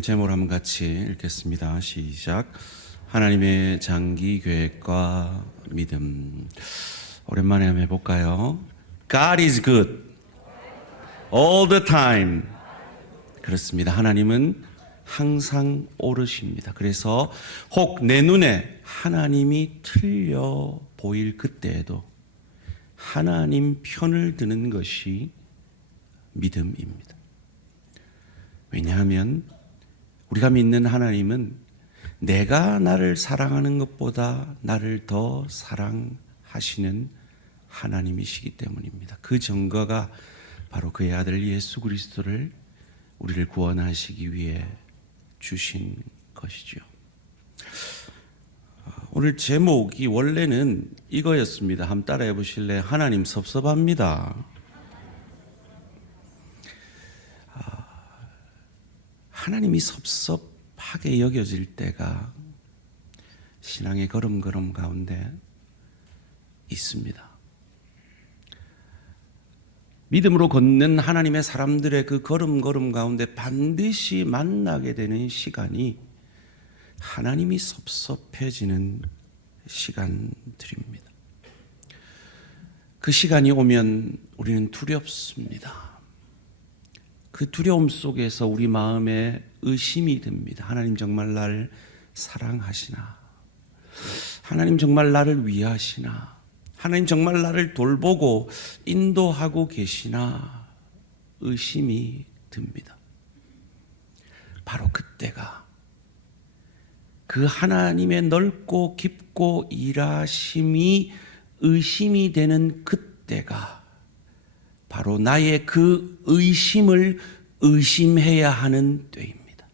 오늘 제목을 한번 같이 읽겠습니다. 시작. 하나님의 장기 계획과 믿음. 오랜만에 한번 해볼까요? God is good all the time. 그렇습니다. 하나님은 항상 옳으십니다. 그래서 혹 내 눈에 하나님이 틀려 보일 그때에도 하나님 편을 드는 것이 믿음입니다. 왜냐하면 우리가 믿는 하나님은 내가 나를 사랑하는 것보다 나를 더 사랑하시는 하나님이시기 때문입니다. 그 증거가 바로 그의 아들 예수 그리스도를 우리를 구원하시기 위해 주신 것이죠. 오늘 제목이 원래는 이거였습니다. 한번 따라해 보실래요? 하나님 섭섭합니다. 하나님이 섭섭하게 여겨질 때가 신앙의 걸음걸음 가운데 있습니다. 믿음으로 걷는 하나님의 사람들의 그 걸음걸음 가운데 반드시 만나게 되는 시간이 하나님이 섭섭해지는 시간들입니다. 그 시간이 오면 우리는 두렵습니다. 그 두려움 속에서 우리 마음에 의심이 듭니다. 하나님 정말 나를 사랑하시나? 하나님 정말 나를 위하시나? 하나님 정말 나를 돌보고 인도하고 계시나? 의심이 듭니다. 바로 그때가 그 하나님의 넓고 깊고 일하심이 의심이 되는 그때가 바로 나의 그 의심을 의심해야 하는 때입니다.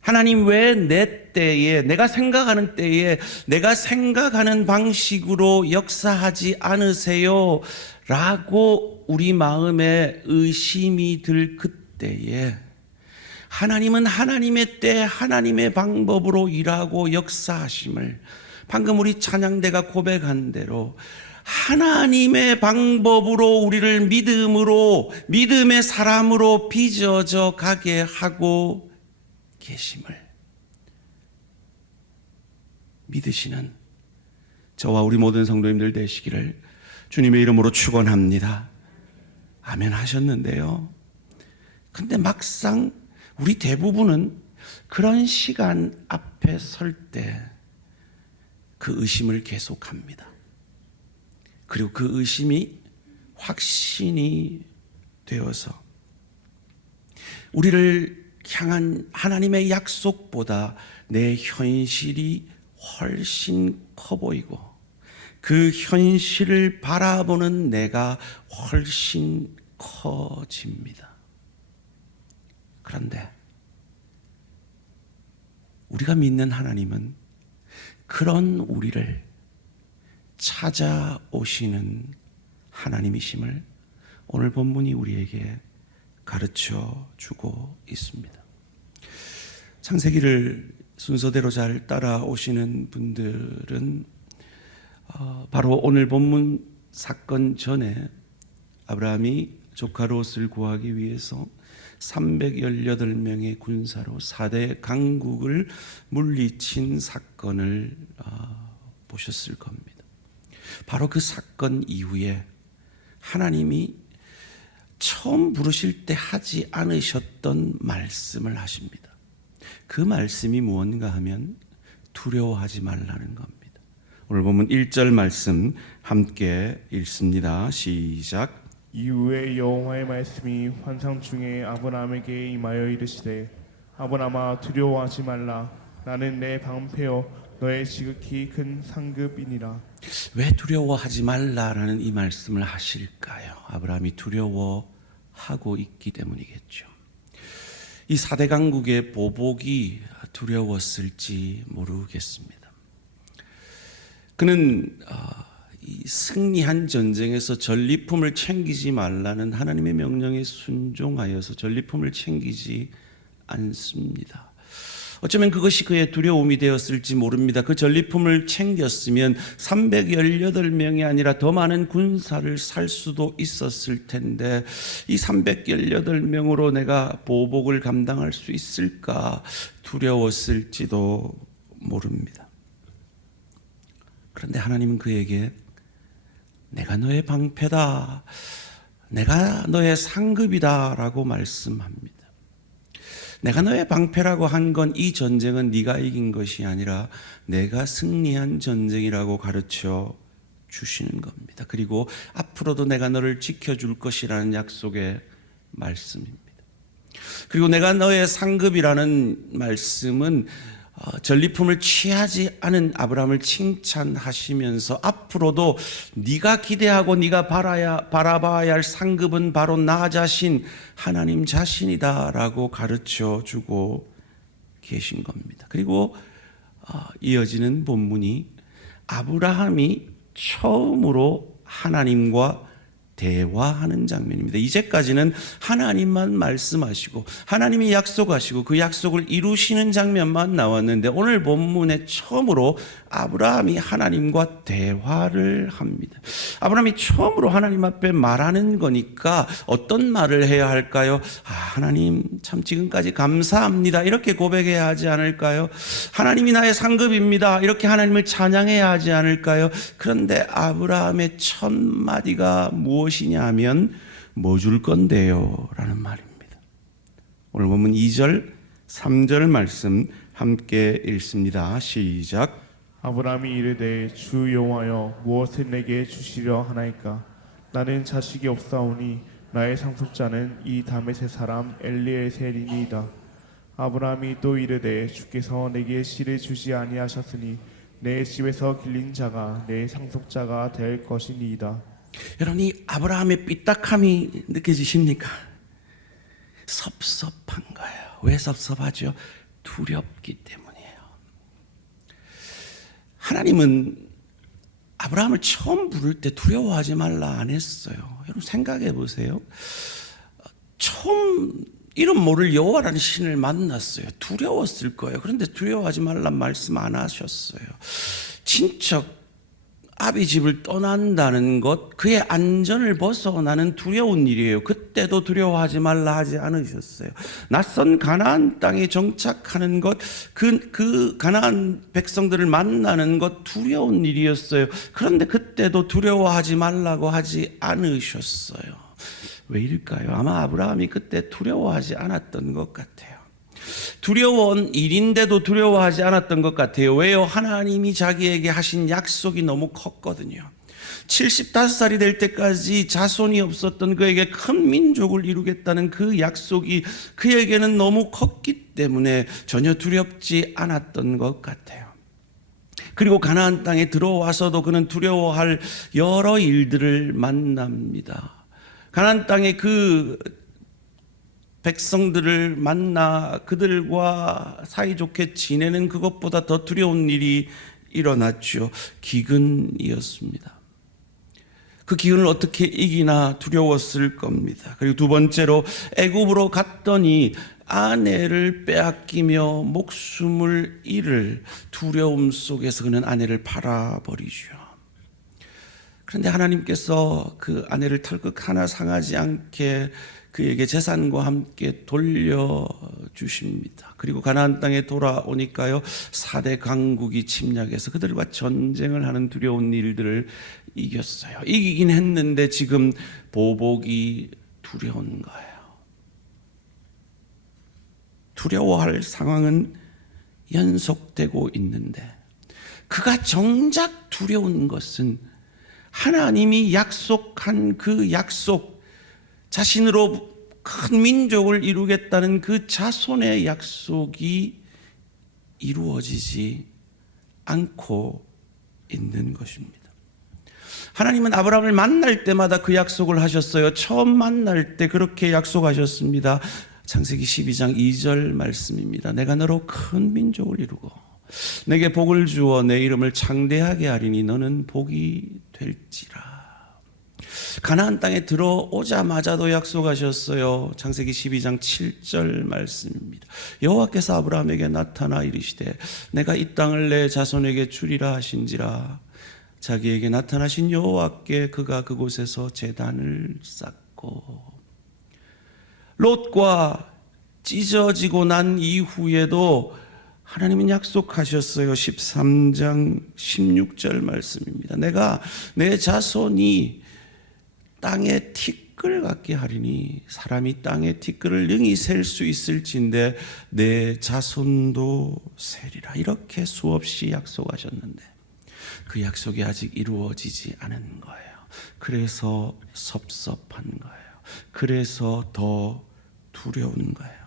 하나님 왜 내 때에, 내가 생각하는 때에 내가 생각하는 방식으로 역사하지 않으세요? 라고 우리 마음에 의심이 들 그때에 하나님은 하나님의 때 하나님의 방법으로 일하고 역사하심을 방금 우리 찬양대가 고백한 대로 하나님의 방법으로 우리를 믿음으로 믿음의 사람으로 빚어져 가게 하고 계심을 믿으시는 저와 우리 모든 성도님들 되시기를 주님의 이름으로 축원합니다. 아멘 하셨는데요. 근데 막상 우리 대부분은 그런 시간 앞에 설 때 그 의심을 계속합니다. 그리고 그 의심이 확신이 되어서 우리를 향한 하나님의 약속보다 내 현실이 훨씬 커 보이고 그 현실을 바라보는 내가 훨씬 커집니다. 그런데 우리가 믿는 하나님은 그런 우리를 찾아오시는 하나님이심을 오늘 본문이 우리에게 가르쳐 주고 있습니다. 창세기를 순서대로 잘 따라오시는 분들은 바로 오늘 본문 사건 전에 아브라함이 조카 롯을 구하기 위해서 318명의 군사로 4대 강국을 물리친 사건을 보셨을 겁니다. 바로 그 사건 이후에 하나님이 처음 부르실 때 하지 않으셨던 말씀을 하십니다. 그 말씀이 무언가 하면 두려워하지 말라는 겁니다. 오늘 보면 1절 말씀 함께 읽습니다. 시작. 이후에 여호와의 말씀이 환상 중에 아브라함에게 임하여 이르시되 아브라함아 두려워하지 말라. 나는 내 방패여 너의 지극히 큰 상급이니라. 왜 두려워하지 말라라는 이 말씀을 하실까요? 아브라함이 두려워하고 있기 때문이겠죠. 이 4대 강국의 보복이 두려웠을지 모르겠습니다. 그는 이 승리한 전쟁에서 전리품을 챙기지 말라는 하나님의 명령에 순종하여서 전리품을 챙기지 않습니다. 어쩌면 그것이 그의 두려움이 되었을지 모릅니다. 그 전리품을 챙겼으면 318명이 아니라 더 많은 군사를 살 수도 있었을 텐데 이 318명으로 내가 보복을 감당할 수 있을까 두려웠을지도 모릅니다. 그런데 하나님은 그에게 내가 너의 방패다, 내가 너의 상급이다 라고 말씀합니다. 내가 너의 방패라고 한 건 이 전쟁은 네가 이긴 것이 아니라 내가 승리한 전쟁이라고 가르쳐 주시는 겁니다. 그리고 앞으로도 내가 너를 지켜줄 것이라는 약속의 말씀입니다. 그리고 내가 너의 상급이라는 말씀은 전리품을 취하지 않은 아브라함을 칭찬하시면서 앞으로도 네가 기대하고 네가 바라봐야 할 상급은 바로 나 자신 하나님 자신이다라고 가르쳐 주고 계신 겁니다. 그리고 이어지는 본문이 아브라함이 처음으로 하나님과 대화하는 장면입니다. 이제까지는 하나님만 말씀하시고 하나님이 약속하시고 그 약속을 이루시는 장면만 나왔는데 오늘 본문에 처음으로 아브라함이 하나님과 대화를 합니다. 아브라함이 처음으로 하나님 앞에 말하는 거니까 어떤 말을 해야 할까요? 하나님 참 지금까지 감사합니다 이렇게 고백해야 하지 않을까요? 하나님이 나의 상급입니다 이렇게 하나님을 찬양해야 하지 않을까요? 그런데 아브라함의 첫 마디가 무엇이냐 하면 뭐 줄 건데요? 라는 말입니다. 오늘 본문 2절 3절 말씀 함께 읽습니다. 시작. 아브라함이 이르되 주 여호와여 무엇을 내게 주시려 하나이까 나는 자식이 없사오니 나의 상속자는 이 다메섹 사람 엘리에셀이니이다. 아브라함이 또 이르되 주께서 내게 씨를 주지 아니하셨으니 내 집에서 길린 자가 내 상속자가 될 것이니이다. 여러분 이 아브라함의 삐딱함이 느껴지십니까? 섭섭한 거예요. 왜 섭섭하죠? 두렵기 때문이에요. 하나님은 아브라함을 처음 부를 때 두려워하지 말라 안 했어요. 여러분 생각해 보세요. 처음 이름 모를 여호와라는 신을 만났어요. 두려웠을 거예요. 그런데 두려워하지 말란 말씀 안 하셨어요. 친척 아비 집을 떠난다는 것, 그의 안전을 벗어나는 두려운 일이에요. 그때도 두려워하지 말라 하지 않으셨어요. 낯선 가나안 땅에 정착하는 것, 그 가나안 백성들을 만나는 것 두려운 일이었어요. 그런데 그때도 두려워하지 말라고 하지 않으셨어요. 왜일까요? 아마 아브라함이 그때 두려워하지 않았던 것 같아요. 두려운 일인데도 두려워하지 않았던 것 같아요. 왜요? 하나님이 자기에게 하신 약속이 너무 컸거든요. 75살이 될 때까지 자손이 없었던 그에게 큰 민족을 이루겠다는 그 약속이 그에게는 너무 컸기 때문에 전혀 두렵지 않았던 것 같아요. 그리고 가나안 땅에 들어와서도 그는 두려워할 여러 일들을 만납니다. 가나안 땅에 그 백성들을 만나 그들과 사이좋게 지내는 그것보다 더 두려운 일이 일어났죠. 기근이었습니다. 그 기근을 어떻게 이기나 두려웠을 겁니다. 그리고 두 번째로 애굽으로 갔더니 아내를 빼앗기며 목숨을 잃을 두려움 속에서 그는 아내를 팔아버리죠. 그런데 하나님께서 그 아내를 털끝 하나 상하지 않게 그에게 재산과 함께 돌려주십니다. 그리고 가나안 땅에 돌아오니까요 4대 강국이 침략해서 그들과 전쟁을 하는 두려운 일들을 이겼어요. 이기긴 했는데 지금 보복이 두려운 거예요. 두려워할 상황은 연속되고 있는데 그가 정작 두려운 것은 하나님이 약속한 그 약속, 자신으로 큰 민족을 이루겠다는 그 자손의 약속이 이루어지지 않고 있는 것입니다. 하나님은 아브라함을 만날 때마다 그 약속을 하셨어요. 처음 만날 때 그렇게 약속하셨습니다. 창세기 12장 2절 말씀입니다. 내가 너로 큰 민족을 이루고 내게 복을 주어 내 이름을 창대하게 하리니 너는 복이 될지라. 가나안 땅에 들어오자마자도 약속하셨어요. 창세기 12장 7절 말씀입니다. 여호와께서 아브라함에게 나타나 이르시되 내가 이 땅을 내 자손에게 주리라 하신지라. 자기에게 나타나신 여호와께 그가 그곳에서 제단을 쌓고, 롯과 찢어지고 난 이후에도 하나님은 약속하셨어요. 13장 16절 말씀입니다. 내가 내 자손이 땅에 티끌 같게 하리니 사람이 땅에 티끌을 능히 셀 수 있을진데 내 자손도 세리라. 이렇게 수없이 약속하셨는데 그 약속이 아직 이루어지지 않은 거예요. 그래서 섭섭한 거예요. 그래서 더 두려운 거예요.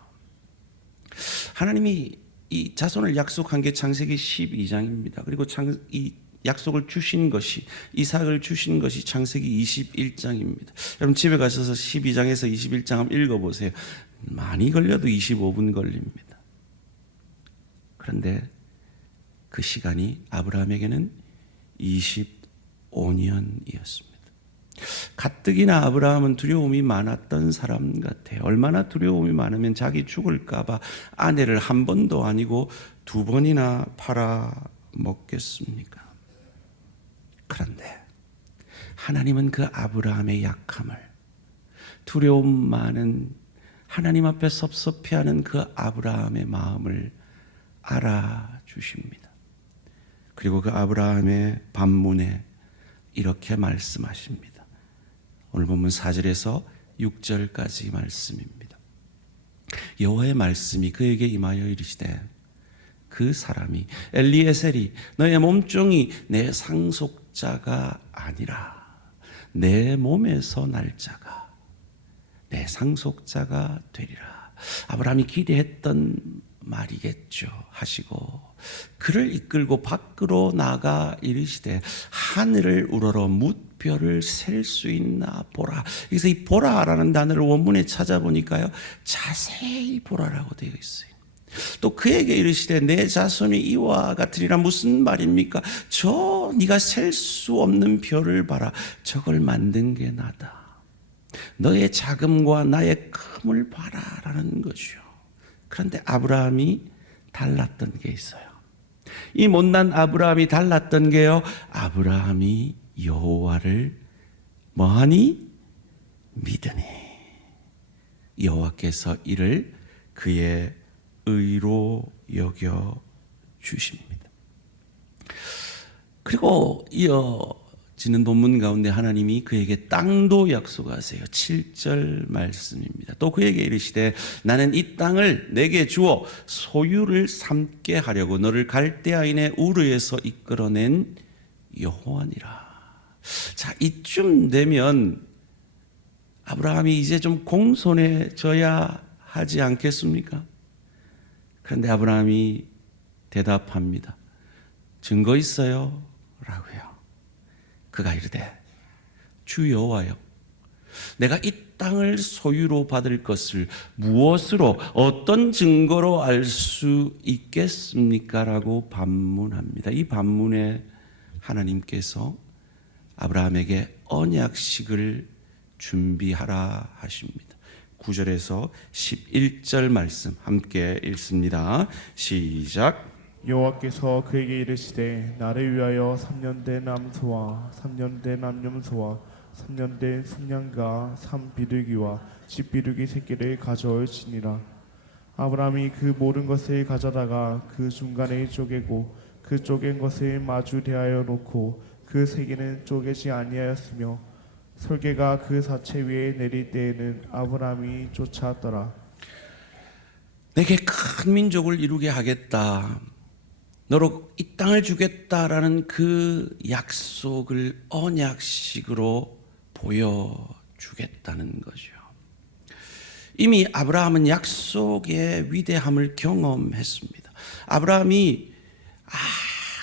하나님이 이 자손을 약속한 게 창세기 12장입니다. 그리고 이 약속을 주신 것이, 이삭을 주신 것이 창세기 21장입니다. 여러분 집에 가셔서 12장에서 21장 한번 읽어보세요. 많이 걸려도 25분 걸립니다. 그런데 그 시간이 아브라함에게는 25년이었습니다. 가뜩이나 아브라함은 두려움이 많았던 사람 같아요. 얼마나 두려움이 많으면 자기 죽을까봐 아내를 한 번도 아니고 두 번이나 팔아먹겠습니까? 그런데 하나님은 그 아브라함의 약함을, 두려움 많은 하나님 앞에 섭섭해하는 그 아브라함의 마음을 알아주십니다. 그리고 그 아브라함의 반문에 이렇게 말씀하십니다. 오늘 본문 4절에서 6절까지 말씀입니다. 여호와의 말씀이 그에게 임하여 이르시되 그 사람이 엘리에셀이 너의 몸종이 내 상속자가 아니라 내 몸에서 날 자가 내 상속자가 되리라. 아브라함이 기대했던 말이겠죠 하시고 그를 이끌고 밖으로 나가 이르시되 하늘을 우러러 뭇별을 셀 수 있나 보라. 그래서 이 보라라는 단어를 원문에 찾아보니까요, 자세히 보라라고 되어 있어요. 또 그에게 이르시되 내 자손이 이와 같으리라. 무슨 말입니까? 저 네가 셀 수 없는 별을 봐라. 저걸 만든 게 나다. 너의 자금과 나의 큼을 봐라 라는 거죠. 그런데 아브라함이 달랐던 게 있어요. 이 못난 아브라함이 달랐던 게요, 아브라함이 여호와를 뭐하니? 믿으니 여호와께서 이를 그의 의로 여겨 주십니다. 그리고 이어지는 본문 가운데 하나님이 그에게 땅도 약속하세요. 7절 말씀입니다. 또 그에게 이르시되 나는 이 땅을 내게 주어 소유를 삼게 하려고 너를 갈대아인의 우르에서 이끌어낸 여호와니라. 자, 이쯤 되면 아브라함이 이제 좀 공손해져야 하지 않겠습니까? 그런데 아브라함이 대답합니다. 증거 있어요? 라고요. 그가 이르되 주 여호와여, 내가 이 땅을 소유로 받을 것을 무엇으로 어떤 증거로 알 수 있겠습니까? 라고 반문합니다. 이 반문에 하나님께서 아브라함에게 언약식을 준비하라 하십니다. 9절에서 11절 말씀 함께 읽습니다. 시작. 여호와께서 그에게 이르시되 나를 위하여 3년 된 암소와 3년 된 암염소와 3년 된 순양과 3비둘기와 10비둘기 새끼를 가져올지니라. 아브라함이 그 모든 것을 가져다가 그 중간에 쪼개고 그 쪼갠 것을 마주 대하여 놓고 그 세 개는 쪼개지 아니하였으며 설계가 그 사체 위에 내릴 때에는 아브라함이 쫓아왔더라. 내게 큰 민족을 이루게 하겠다, 너로 이 땅을 주겠다라는 그 약속을 언약식으로 보여주겠다는 거죠. 이미 아브라함은 약속의 위대함을 경험했습니다. 아브라함이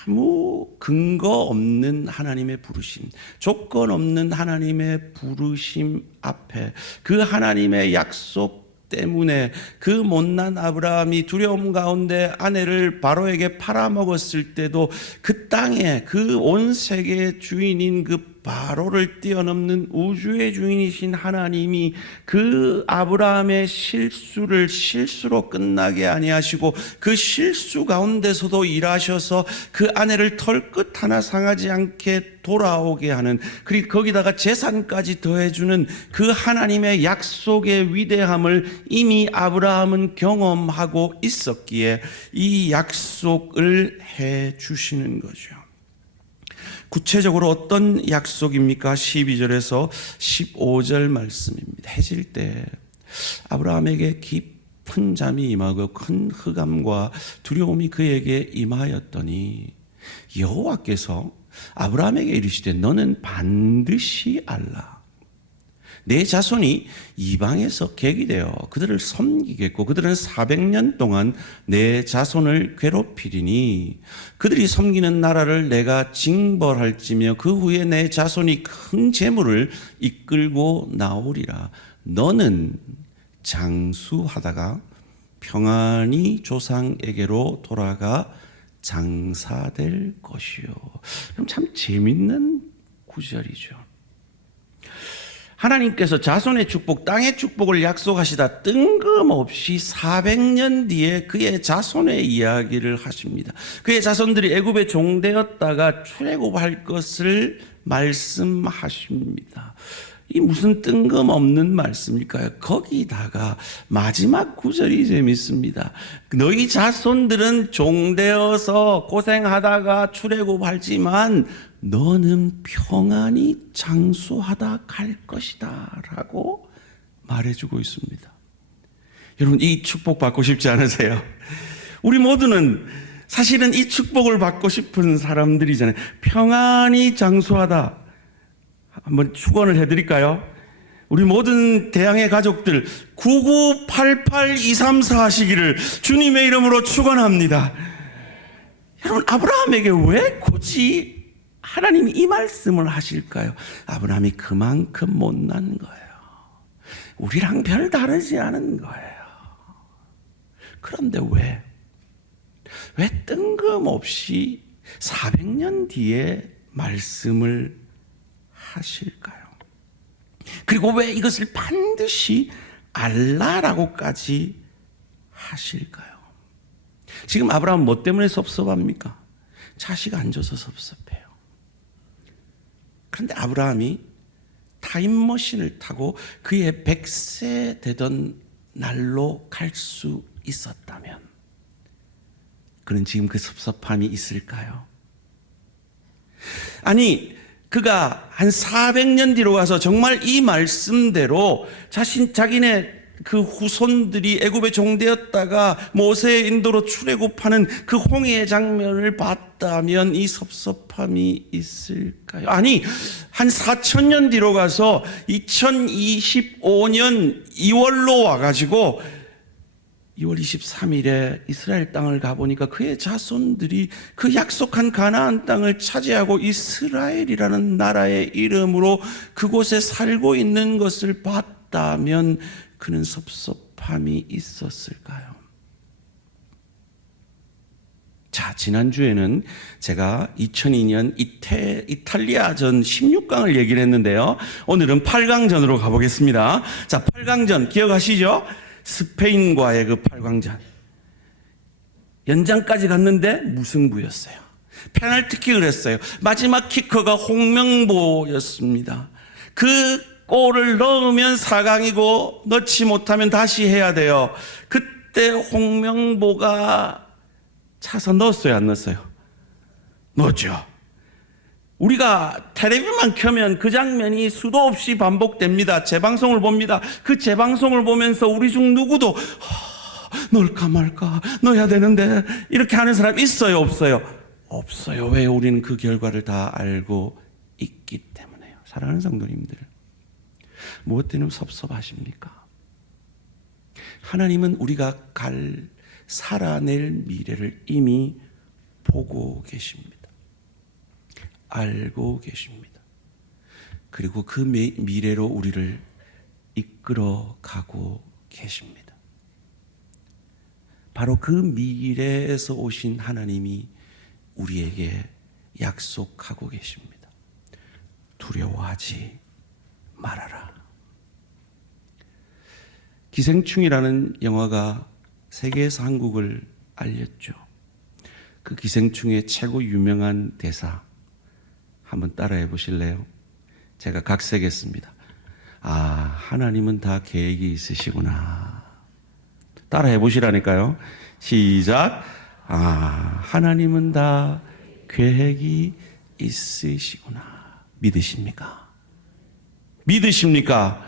아무 근거 없는 하나님의 부르심, 조건 없는 하나님의 부르심 앞에 그 하나님의 약속 때문에 그 못난 아브라함이 두려움 가운데 아내를 바로에게 팔아먹었을 때도 그 땅에 그 온 세계의 주인인 그 바로를 뛰어넘는 우주의 주인이신 하나님이 그 아브라함의 실수를 실수로 끝나게 아니하시고 그 실수 가운데서도 일하셔서 그 아내를 털끝 하나 상하지 않게 돌아오게 하는, 그리고 거기다가 재산까지 더해주는 그 하나님의 약속의 위대함을 이미 아브라함은 경험하고 있었기에 이 약속을 해 주시는 거죠. 구체적으로 어떤 약속입니까? 12절에서 15절 말씀입니다. 해질 때 아브라함에게 깊은 잠이 임하고 큰 흑암과 두려움이 그에게 임하였더니 여호와께서 아브라함에게 이르시되 너는 반드시 알라. 내 자손이 이방에서 객이 되어 그들을 섬기겠고 그들은 400년 동안 내 자손을 괴롭히리니 그들이 섬기는 나라를 내가 징벌할지며 그 후에 내 자손이 큰 재물을 이끌고 나오리라. 너는 장수하다가 평안히 조상에게로 돌아가 장사될 것이요. 그럼 참 재밌는 구절이죠. 하나님께서 자손의 축복, 땅의 축복을 약속하시다 뜬금없이 400년 뒤에 그의 자손의 이야기를 하십니다. 그의 자손들이 애굽에 종되었다가 출애굽할 것을 말씀하십니다. 이 무슨 뜬금없는 말씀일까요? 거기다가 마지막 구절이 재밌습니다. 너희 자손들은 종되어서 고생하다가 출애굽하지만 너는 평안히 장수하다 갈 것이다 라고 말해주고 있습니다. 여러분, 이 축복 받고 싶지 않으세요? 우리 모두는 사실은 이 축복을 받고 싶은 사람들이잖아요. 평안히 장수하다. 한번 축원을 해드릴까요? 우리 모든 대양의 가족들 9988234 하시기를 주님의 이름으로 축원합니다. 여러분, 아브라함에게 왜 굳이 하나님이 이 말씀을 하실까요? 아브라함이 그만큼 못난 거예요. 우리랑 별 다르지 않은 거예요. 그런데 왜 뜬금없이 400년 뒤에 말씀을 하실까요? 그리고 왜 이것을 반드시 알라라고까지 하실까요? 지금 아브라함 뭐 때문에 섭섭합니까? 자식 안 줘서 섭섭해요. 그런데 아브라함이 타임머신을 타고 그의 100세 되던 날로 갈 수 있었다면 그는 지금 그 섭섭함이 있을까요? 아니, 그가 한 400년 뒤로 가서 정말 이 말씀대로 자기네 그 후손들이 애굽에 종되었다가 모세의 인도로 출애굽하는 그 홍해의 장면을 봤다면 이 섭섭함이 있을까요? 아니, 한 4000년 뒤로 가서 2025년 2월로 와가지고 2월 23일에 이스라엘 땅을 가보니까 그의 자손들이 그 약속한 가나안 땅을 차지하고 이스라엘이라는 나라의 이름으로 그곳에 살고 있는 것을 봤다면 그는 섭섭함이 있었을까요? 자, 지난주에는 제가 2002년 이탈리아전 16강을 얘기를 했는데요. 오늘은 8강전으로 가보겠습니다. 자, 8강전 기억하시죠? 스페인과의 그 8강전. 연장까지 갔는데 무승부였어요. 페널티킥을 했어요. 마지막 키커가 홍명보였습니다. 그 골을 넣으면 4강이고 넣지 못하면 다시 해야 돼요. 그때 홍명보가 차서 넣었어요, 안 넣었어요? 넣었죠. 우리가 텔레비만 켜면 그 장면이 수도 없이 반복됩니다. 재방송을 봅니다. 그 재방송을 보면서 우리 중 누구도 넣을까 말까, 넣어야 되는데 이렇게 하는 사람 있어요, 없어요? 없어요. 왜? 우리는 그 결과를 다 알고 있기 때문에요. 사랑하는 성도님들, 무엇 때문에 섭섭하십니까? 하나님은 우리가 살아낼 미래를 이미 보고 계십니다. 알고 계십니다. 그리고 그 미래로 우리를 이끌어 가고 계십니다. 바로 그 미래에서 오신 하나님이 우리에게 약속하고 계십니다. 두려워하지 말아라. 기생충이라는 영화가 세계에서 한국을 알렸죠. 그 기생충의 최고 유명한 대사 한번 따라해 보실래요? 제가 각색했습니다. 아, 하나님은 다 계획이 있으시구나. 따라해 보시라니까요. 시작. 아, 하나님은 다 계획이 있으시구나. 믿으십니까? 믿으십니까?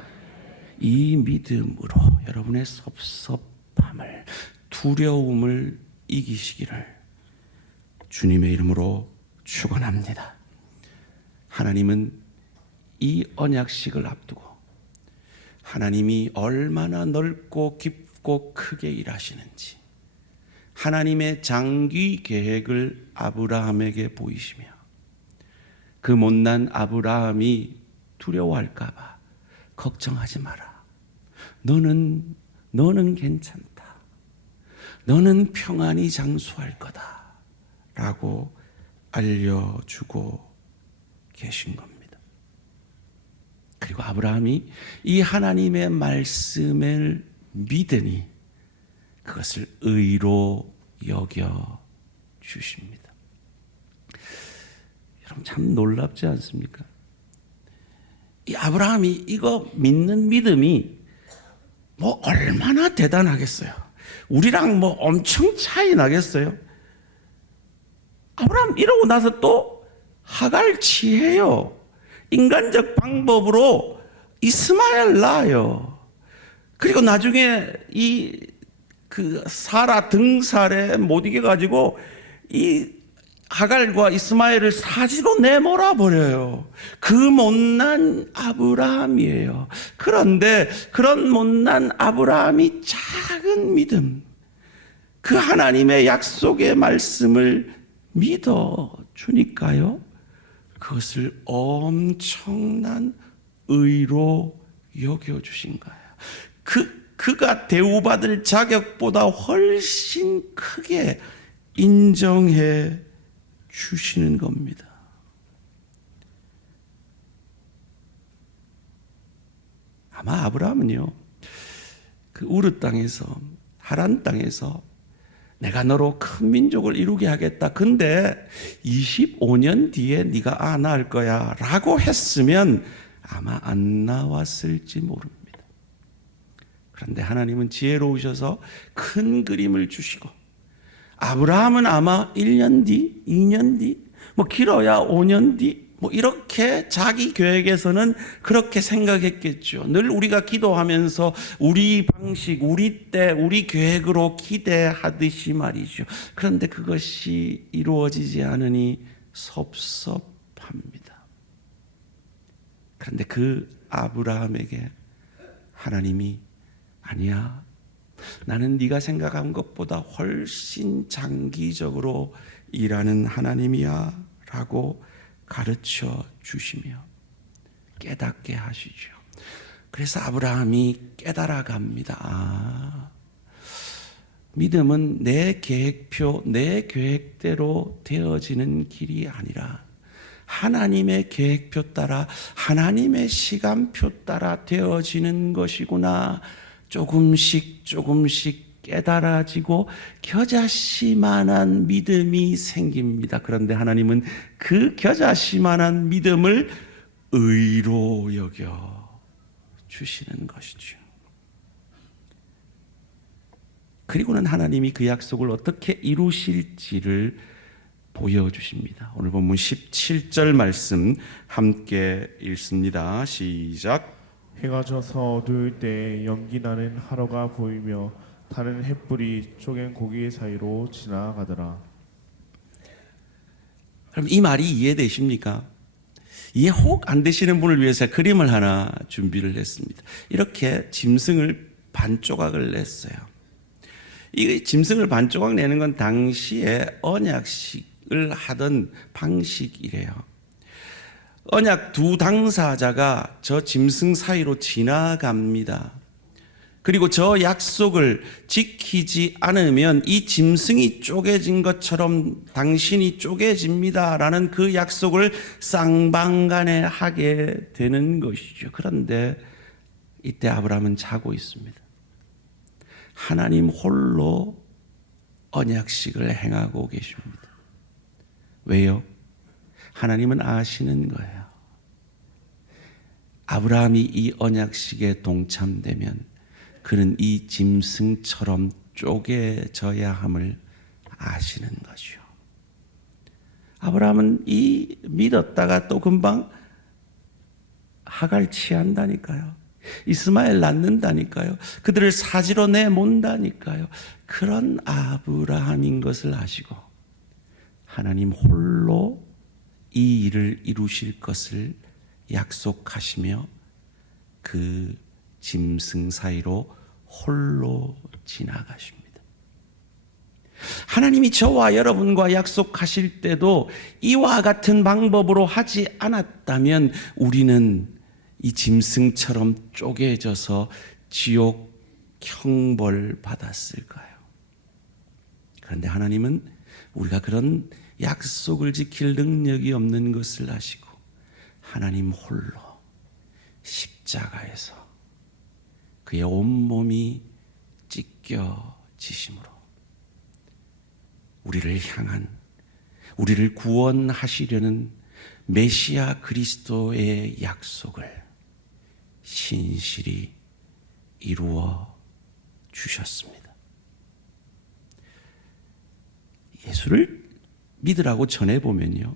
이 믿음으로 여러분의 섭섭함을, 두려움을 이기시기를 주님의 이름으로 축원합니다. 하나님은 이 언약식을 앞두고 하나님이 얼마나 넓고 깊고 크게 일하시는지 하나님의 장기 계획을 아브라함에게 보이시며 그 못난 아브라함이 두려워할까 봐 걱정하지 마라. 너는 괜찮다. 너는 평안히 장수할 거다. 라고 알려주고 계신 겁니다. 그리고 아브라함이 이 하나님의 말씀을 믿으니 그것을 의로 여겨 주십니다. 여러분 참 놀랍지 않습니까? 이 아브라함이 이거 믿는 믿음이 뭐 얼마나 대단하겠어요. 우리랑 뭐 엄청 차이 나겠어요. 아브라함 이러고 나서 또 하갈 취해요. 인간적 방법으로 이스마엘 낳아요. 그리고 나중에 그 사라 등살에 못 이겨가지고 이 하갈과 이스마엘을 사지로 내몰아 버려요. 그 못난 아브라함이에요. 그런데 그런 못난 아브라함이 작은 믿음, 그 하나님의 약속의 말씀을 믿어 주니까요, 그것을 엄청난 의로 여겨 주신 거예요. 그가 대우받을 자격보다 훨씬 크게 인정해 주시는 겁니다. 아마 아브라함은요, 그 우르 땅에서, 하란 땅에서 내가 너로 큰 민족을 이루게 하겠다. 근데 25년 뒤에 네가 낳을 거야 라고 했으면 아마 안 나왔을지 모릅니다. 그런데 하나님은 지혜로우셔서 큰 그림을 주시고, 아브라함은 아마 1년 뒤, 2년 뒤, 뭐 길어야 5년 뒤, 뭐 이렇게 자기 계획에서는 그렇게 생각했겠죠. 늘 우리가 기도하면서 우리 방식, 우리 때, 우리 계획으로 기대하듯이 말이죠. 그런데 그것이 이루어지지 않으니 섭섭합니다. 그런데 그 아브라함에게 하나님이 아니야, 나는 네가 생각한 것보다 훨씬 장기적으로 일하는 하나님이야 라고 가르쳐 주시며 깨닫게 하시죠. 그래서 아브라함이 깨달아 갑니다. 믿음은 내 계획표, 내 계획대로 되어지는 길이 아니라 하나님의 계획표 따라, 하나님의 시간표 따라 되어지는 것이구나. 조금씩 깨달아지고 겨자씨만한 믿음이 생깁니다. 그런데 하나님은 그 겨자씨만한 믿음을 의로 여겨 주시는 것이죠. 그리고는 하나님이 그 약속을 어떻게 이루실지를 보여주십니다. 오늘 본문 17절 말씀 함께 읽습니다. 시작. 해가 져서 어두울 때 연기 나는 하루가 보이며 다른 햇불이 쪼갠 고기 사이로 지나가더라. 그럼 이 말이 이해되십니까? 이해 혹 안 되시는 분을 위해서 그림을 하나 준비를 했습니다. 이렇게 짐승을 반조각을 냈어요. 이 짐승을 반조각 내는 건 당시에 언약식을 하던 방식이래요. 언약 두 당사자가 저 짐승 사이로 지나갑니다. 그리고 저 약속을 지키지 않으면 이 짐승이 쪼개진 것처럼 당신이 쪼개집니다라는 그 약속을 쌍방간에 하게 되는 것이죠. 그런데 이때 아브라함은 자고 있습니다. 하나님 홀로 언약식을 행하고 계십니다. 왜요? 하나님은 아시는 거예요. 아브라함이 이 언약식에 동참되면 그는 이 짐승처럼 쪼개져야 함을 아시는 거죠. 아브라함은 이 믿었다가 또 금방 하갈 취한다니까요. 이스마엘 낳는다니까요. 그들을 사지로 내몬다니까요. 그런 아브라함인 것을 아시고 하나님 홀로 이 일을 이루실 것을 약속하시며 그 짐승 사이로 홀로 지나가십니다. 하나님이 저와 여러분과 약속하실 때도 이와 같은 방법으로 하지 않았다면 우리는 이 짐승처럼 쪼개져서 지옥 형벌 받았을까요? 그런데 하나님은 우리가 그런 약속을 지킬 능력이 없는 것을 아시고 하나님 홀로 십자가에서 그의 온몸이 찢겨지심으로 우리를 향한, 우리를 구원하시려는 메시아 그리스도의 약속을 신실히 이루어 주셨습니다. 예수를 믿으라고 전해보면요,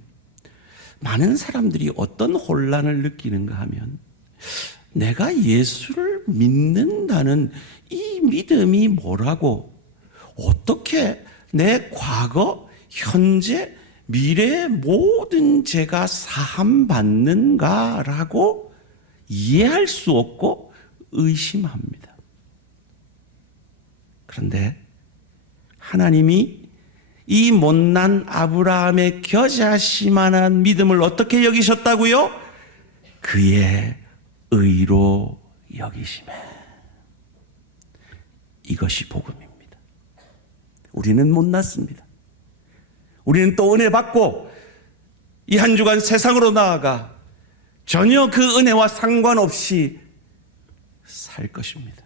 많은 사람들이 어떤 혼란을 느끼는가 하면 내가 예수를 믿는다는 이 믿음이 뭐라고, 어떻게 내 과거, 현재, 미래의 모든 죄가 사함받는가라고 이해할 수 없고 의심합니다. 그런데 하나님이 이 못난 아브라함의 겨자씨만한 믿음을 어떻게 여기셨다고요? 그의 의로 여기심에. 이것이 복음입니다. 우리는 못났습니다. 우리는 또 은혜 받고 이 한 주간 세상으로 나아가 전혀 그 은혜와 상관없이 살 것입니다.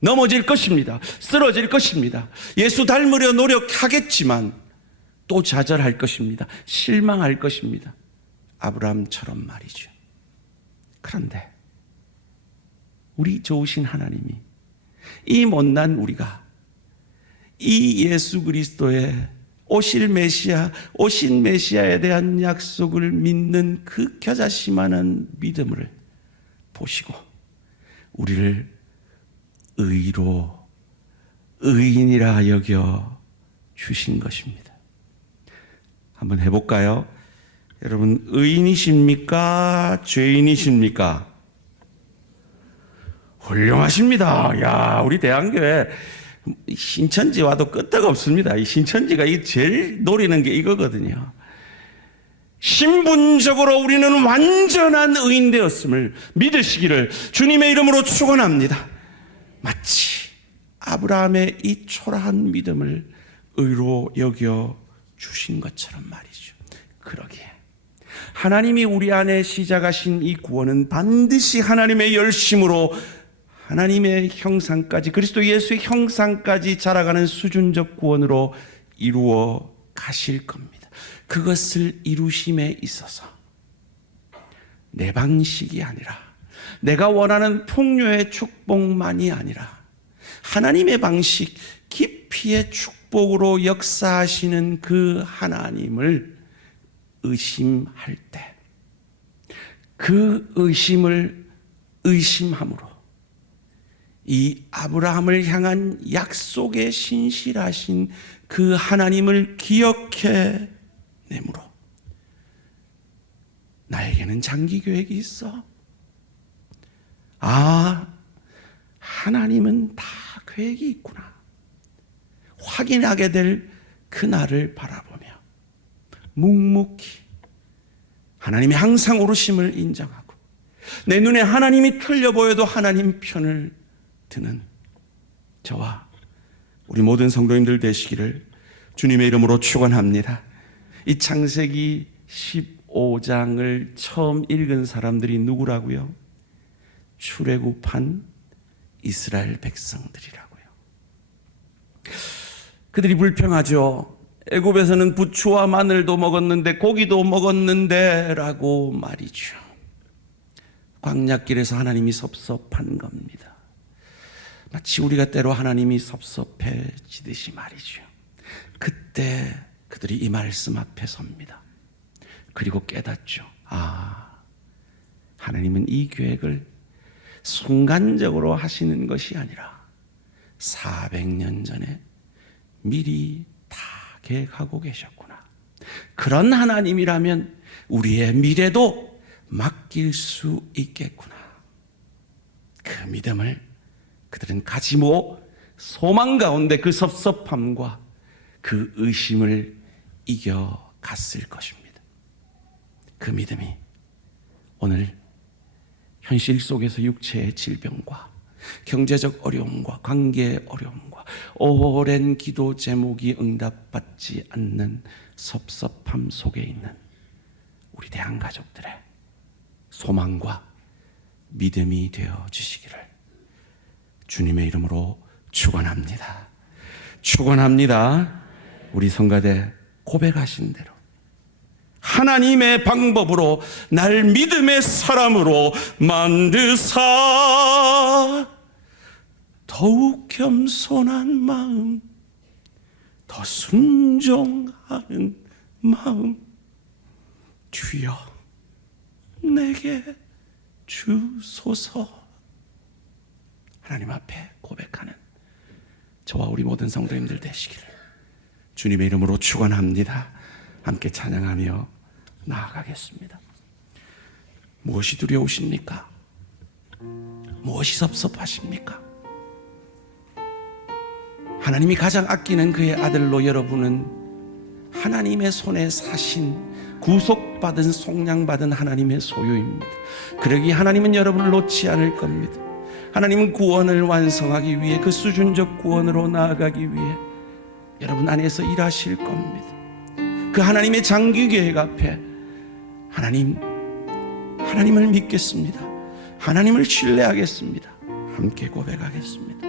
넘어질 것입니다. 쓰러질 것입니다. 예수 닮으려 노력하겠지만 또 좌절할 것입니다. 실망할 것입니다. 아브라함처럼 말이죠. 그런데 우리 좋으신 하나님이 이 못난 우리가 이 예수 그리스도의 오신 메시아에 대한 약속을 믿는 그 겨자씨만한 믿음을 보시고 우리를 의로 의인이라 여겨 주신 것입니다. 한번 해볼까요? 여러분, 의인이십니까? 죄인이십니까? 훌륭하십니다. 야, 우리 대한교회 신천지 와도 끄떡 없습니다. 이 신천지가 제일 노리는 게 이거거든요. 신분적으로 우리는 완전한 의인 되었음을 믿으시기를 주님의 이름으로 축원합니다. 마치 아브라함의 이 초라한 믿음을 의로 여겨 주신 것처럼 말이죠. 그러기에 하나님이 우리 안에 시작하신 이 구원은 반드시 하나님의 열심으로 하나님의 형상까지, 그리스도 예수의 형상까지 자라가는 수준적 구원으로 이루어 가실 겁니다. 그것을 이루심에 있어서 내 방식이 아니라, 내가 원하는 풍요의 축복만이 아니라 하나님의 방식, 깊이의 축복으로 역사하시는 그 하나님을 의심할 때, 그 의심을 의심함으로 이 아브라함을 향한 약속에 신실하신 그 하나님을 기억해 내므로 나에게는 장기 계획이 있어. 아, 하나님은 다 계획이 있구나. 확인하게 될 그날을 바라보며 묵묵히 하나님이 항상 오르심을 인정하고 내 눈에 하나님이 틀려 보여도 하나님 편을 드는 저와 우리 모든 성도님들 되시기를 주님의 이름으로 축원합니다. 이 창세기 15장을 처음 읽은 사람들이 누구라고요? 출애굽한 이스라엘 백성들이라고요. 그들이 불평하죠. 애굽에서는 부추와 마늘도 먹었는데 고기도 먹었는데 라고 말이죠. 광야길에서 하나님이 섭섭한 겁니다. 마치 우리가 때로 하나님이 섭섭해지듯이 말이죠. 그때 그들이 이 말씀 앞에 섭니다. 그리고 깨닫죠. 하나님은 이 계획을 순간적으로 하시는 것이 아니라 400년 전에 미리 다 계획하고 계셨구나. 그런 하나님이라면 우리의 미래도 맡길 수 있겠구나. 그 믿음을 그들은 가지고 소망 가운데 그 섭섭함과 그 의심을 이겨갔을 것입니다. 그 믿음이 오늘 현실 속에서 육체의 질병과 경제적 어려움과 관계의 어려움과 오랜 기도 제목이 응답받지 않는 섭섭함 속에 있는 우리 대한가족들의 소망과 믿음이 되어 주시기를 주님의 이름으로 축원합니다. 축원합니다. 우리 성가대 고백하신 대로 하나님의 방법으로 날 믿음의 사람으로 만드사 더욱 겸손한 마음, 더 순종하는 마음 주여 내게 주소서. 하나님 앞에 고백하는 저와 우리 모든 성도님들 되시기를 주님의 이름으로 축원합니다. 함께 찬양하며 나아가겠습니다. 무엇이 두려우십니까? 무엇이 섭섭하십니까? 하나님이 가장 아끼는 그의 아들로 여러분은 하나님의 손에 사신 구속받은 속량받은 하나님의 소유입니다. 그러기 하나님은 여러분을 놓지 않을 겁니다. 하나님은 구원을 완성하기 위해 그 수준적 구원으로 나아가기 위해 여러분 안에서 일하실 겁니다. 그 하나님의 장기 계획 앞에 하나님을 믿겠습니다. 하나님을 신뢰하겠습니다. 함께 고백하겠습니다.